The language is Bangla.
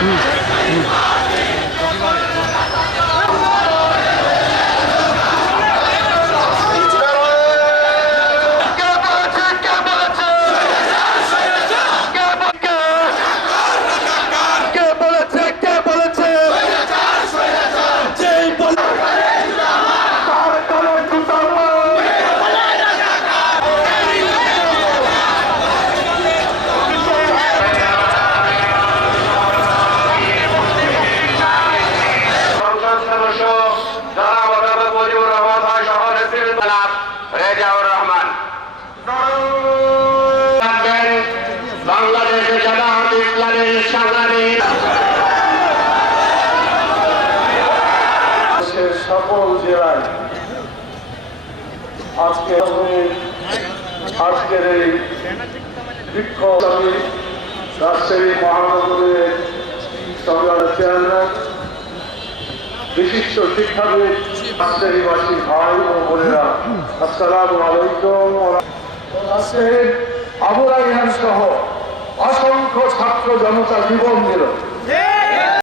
Hum, hum. রেজাউর রহমান। বাংলাদেশ জামাত আজকের এই বিক্ষোভ রাজশাহী মহানগরের বিশিষ্ট শিক্ষাবিদ আন্তরিবাসী ভাই ও বোনেরা, আসসালামু আলাইকুম। আবুল আবু রাইহান সহ অসংখ্য ছাত্র জনতা জীবন দিল।